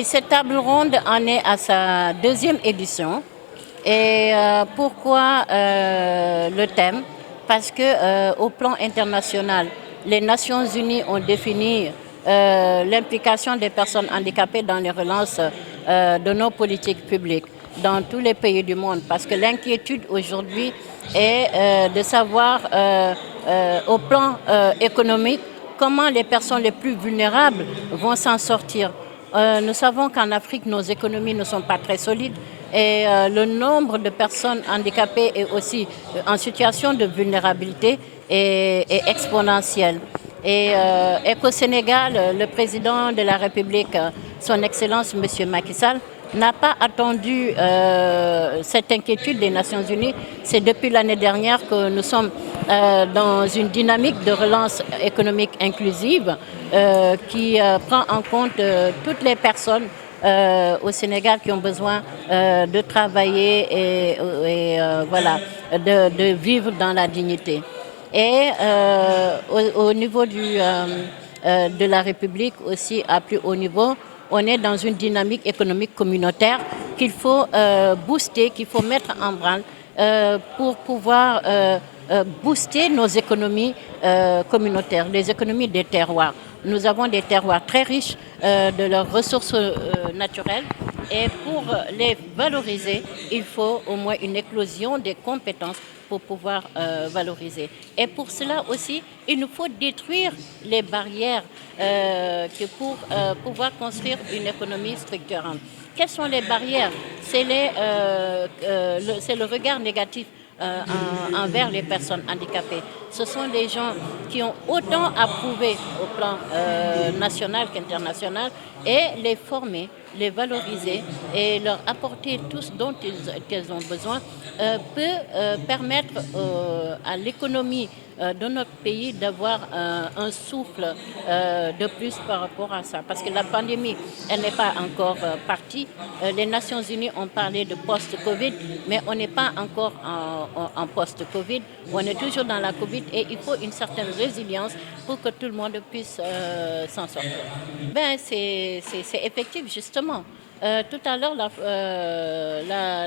Oui, cette table ronde en est à sa deuxième édition. Et pourquoi le thème? Parce que au plan international, les Nations Unies ont défini l'implication des personnes handicapées dans les relances de nos politiques publiques dans tous les pays du monde. Parce que l'inquiétude aujourd'hui est de savoir au plan économique comment les personnes les plus vulnérables vont s'en sortir. Nous savons qu'en Afrique, nos économies ne sont pas très solides et le nombre de personnes handicapées et aussi en situation de vulnérabilité est exponentiel. Et qu'au Sénégal, le président de la République, son Excellence M. Macky Sall, n'a pas attendu cette inquiétude des Nations Unies. C'est depuis l'année dernière que nous sommes dans une dynamique de relance économique inclusive qui prend en compte toutes les personnes au Sénégal qui ont besoin de travailler et voilà, de vivre dans la dignité. Et au niveau de la République aussi, à plus haut niveau, on est dans une dynamique économique communautaire qu'il faut booster, qu'il faut mettre en branle pour pouvoir booster nos économies communautaires, les économies des terroirs. Nous avons des terroirs très riches de leurs ressources naturelles et pour les valoriser, il faut au moins une éclosion des compétences pour pouvoir valoriser. Et pour cela aussi, il nous faut détruire les barrières pour pouvoir construire une économie structurante. Quelles sont les barrières? C'est le regard négatif envers les personnes handicapées. Ce sont des gens qui ont autant à prouver au plan national qu'international et les former, les valoriser et leur apporter tout ce dont ils ont besoin peut permettre à l'économie de notre pays d'avoir un souffle de plus par rapport à ça. Parce que la pandémie, elle n'est pas encore partie. Les Nations Unies ont parlé de post-Covid, mais on n'est pas encore en post-Covid. On est toujours dans la Covid et il faut une certaine résilience pour que tout le monde puisse s'en sortir. Ben, c'est effectif, justement. Tout à l'heure,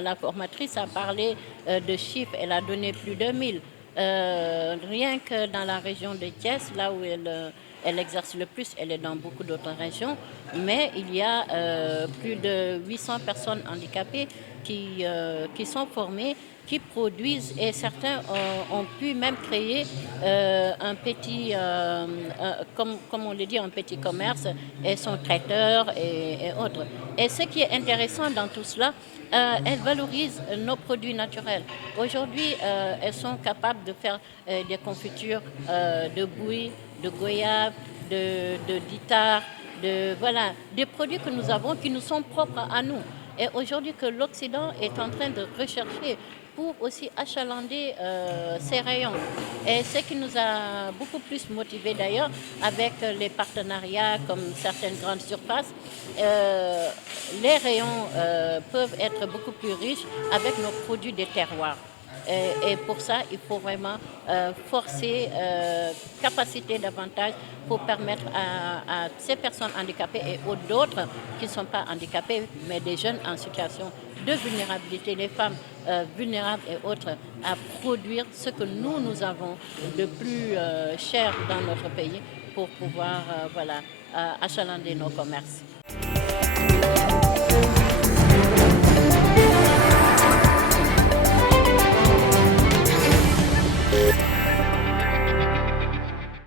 la formatrice a parlé de chiffres. Elle a donné plus de 1000. Rien que dans la région de Thiès, là où elle exerce le plus, elle est dans beaucoup d'autres régions, mais il y a plus de 800 personnes handicapées qui sont formées, qui produisent et certains ont pu même créer un petit, comme on le dit, un petit commerce et sont traiteurs et autres. Et ce qui est intéressant dans tout cela, elles valorisent nos produits naturels. Aujourd'hui, elles sont capables de faire des confitures de bouillie, de goyave, de guitare, voilà, des produits que nous avons qui nous sont propres à nous. Et aujourd'hui que l'Occident est en train de rechercher pour aussi achalander ces rayons. Et ce qui nous a beaucoup plus motivés d'ailleurs avec les partenariats comme certaines grandes surfaces, les rayons peuvent être beaucoup plus riches avec nos produits des terroirs. Et pour ça, il faut vraiment forcer, capaciter davantage pour permettre à ces personnes handicapées et aux d'autres qui ne sont pas handicapés, mais des jeunes en situation de vulnérabilité, les femmes vulnérables et autres, à produire ce que nous avons de plus cher dans notre pays pour pouvoir achalander nos commerces.